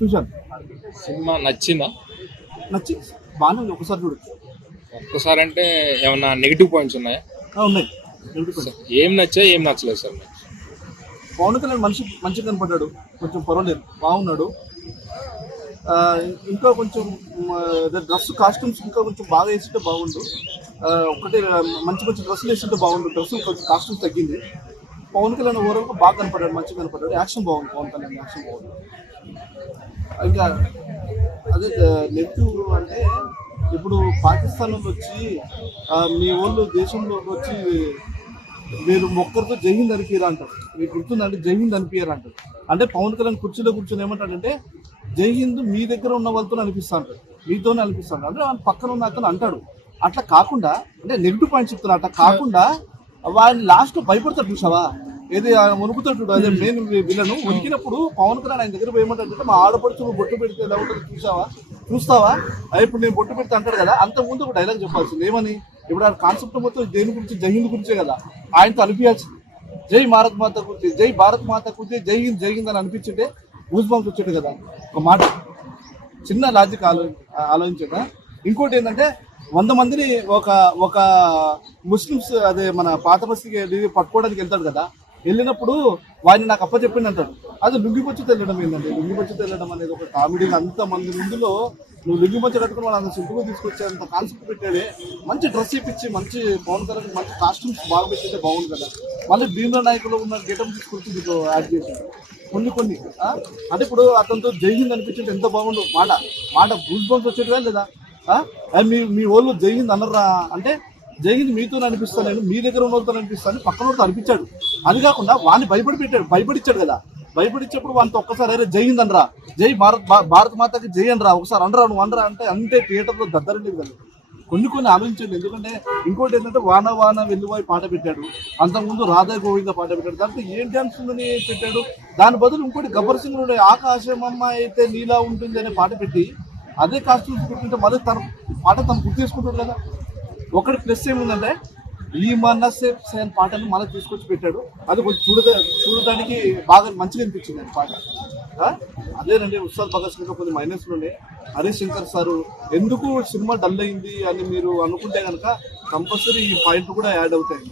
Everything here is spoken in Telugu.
చూశాను. సినిమా నచ్చిందా? నచ్చి బాగానే ఉంది. ఒకసారి చూడొచ్చు. ఒక్కసారి అంటే ఏమన్నా నెగిటివ్ పాయింట్స్ ఉన్నాయా? ఉన్నాయి. ఎందుకంటే ఏం నచ్చాయి, ఏం నచ్చలేదు సార్ మీకు? పవన్ కళ్యాణ్ మంచిగా కనపడ్డాడు. కొంచెం పర్వాలేదు, బాగున్నాడు. ఆ, ఇంకా కొంచెం డ్రెస్ కాస్ట్యూమ్స్ ఇంకా కొంచెం బాగా వేసింటే బాగుండు. ఒకటి మంచి మంచి డ్రెస్సులు వేసింటే బాగుండు. డ్రెస్సులు కొంచెం కాస్ట్యూమ్స్ తగ్గింది. పవన్ కళ్యాణ్ ఓవరాల్గా బాగా కనపడ్డాడు, మంచిగా కనపడ్డాడు. యాక్షన్ బాగుంది. పవన్ కళ్యాణ్ యాక్షన్ బాగుంది. ఇంకా అదే నెగిటివ్ అంటే ఇప్పుడు పాకిస్తాన్ వాళ్ళు వచ్చి మీ వాళ్ళు దేశంలోకి వచ్చి మీరు ఒక్కరితో జైహింద్ అనిపించారు అంటారు. మీకు గుర్తుందంటే జైహింద్ అనిపించారు అంటారు. అంటే పవన్ కళ్యాణ్ కుర్చీలో కూర్చొని ఏమంటాడంటే జైహింద్ మీ దగ్గర ఉన్న వాళ్ళతో అనిపిస్తా అంటాడు, మీతోనే అనిపిస్తాడు అంటే ఆయన పక్కన ఉన్న అతను అంటాడు. అట్లా కాకుండా అంటే నెగిటివ్ పాయింట్స్ చెప్తున్నా. అట్లా కాకుండా వాడిని లాస్ట్ భయపడతాడు. చూసావా, ఏది వణుకుతాడు చూడు, అదే మెయిన్ విలను. వణికినప్పుడు పవన్ కళ్యాణ్ ఆయన దగ్గర పోయమంటే మా ఆడపడుచు బొట్టు పెడితే ఎలా ఉంటుంది చూస్తావా, ఇప్పుడు నేను బొట్టు పెడితే అంటాడు కదా. అంత ముందు ఒక డైలాగ్ చెప్పాల్సింది ఏమని, ఇప్పుడు ఆ కాన్సెప్ట్ మొత్తం దేని గురించి, జైహింద్ గురించే కదా. ఆయనతో అనిపించాల్సింది జై భారత్ మాత గురించి, జై భారత్ మాత గురించి, జై హింద్ అని అనిపించుంటే గూస్ బంప్స్ వచ్చేది కదా. ఒక మాట చిన్న లాజిక్ ఆలోచించాక. ఇంకోటి ఏంటంటే 100 మందిని ఒక ఒక ముస్లిమ్స్ అదే మన పాత బస్తీకి పట్టుకోవడానికి వెళ్తాడు కదా. వెళ్ళినప్పుడు వాడిని నాకు అప్పచెప్పింది అంటాడు. అది లుంగిపచ్చుతో వెళ్ళడం ఏంటంటే, లుంగిపచ్చుతో వెళ్ళడం అనేది ఒక కామెడీ. అంతమంది ముందులో నువ్వు లుంగిపచ్చి కట్టుకుని వాళ్ళు అంత సింపుల్గా తీసుకొచ్చే అంత కాన్సెప్ట్ పెట్టాడే. మంచి డ్రెస్ ఇప్పించి మంచి పవన్ కళ్యాణ్ మంచి కాస్ట్యూమ్స్ బాగా పెట్టితే బాగుంది కదా. మళ్ళీ భీమ్లా నాయకులో ఉన్న గెటప్ తీసుకొచ్చి దీంట్లో యాడ్ చేశాడు కొన్ని అంటే ఇప్పుడు అతనితో జైహింద్ అనిపించింది ఎంత బాగుండు. మాట గూస్ బంప్స్ వచ్చేటివా లేదా. మీ వాళ్ళు జైహింద్ అనర్రా అంటే జైహింద్ మీతో అనిపిస్తాను, నేను మీ దగ్గర ఉన్న వాళ్ళతో అనిపిస్తాను, పక్కన వాళ్ళతో అనిపించాడు. అది కాకుండా వాడిని భయపడిచ్చాడు కదా. భయపడిచ్చేప్పుడు వాడితో ఒక్కసారి అరే జైహింద్ అనరా, జై భారత్ మాతకి జై అనరా, ఒకసారి అనరా, నువ్వు అనరా అంటే థియేటర్లో దద్దరండి కదా. కొన్ని ఆలోచించండి. ఎందుకంటే ఇంకోటి ఏంటంటే వాన వాన వెల్లువాయి పాట పెట్టాడు. అంతకుముందు రాధా గోవింద పాట పెట్టాడు. దాంట్లో ఏం డ్యాన్స్ ఉందని పెట్టాడు. దాని బదులు ఇంకోటి గబ్బర్ సింగ్ నుండి ఆకాశం అమ్మ అయితే నీలా ఉంటుంది అనే పాట పెట్టి అదే కాస్ట్యూమ్స్ పెట్టుకుంటే మళ్ళీ తను గుర్తు చేసుకుంటాడు కదా. ఒకటి ప్లస్ ఏముందంటే ఈ మనసే సేన్ పాటను మళ్ళీ తీసుకొచ్చి పెట్టాడు. అది కొంచెం చూడడానికి బాగా మంచిగా అనిపించింది అండి పాట. అదేనండి ఉస్తాద్ భగత్ సింగ్ కొన్ని మైనస్లు ఉన్నాయి. హరీష్ శంకర్ సారు ఎందుకు సినిమా డల్ అయింది అని మీరు అనుకుంటే కనుక కంపల్సరీ ఈ పాయింట్ కూడా యాడ్ అవుతాయి.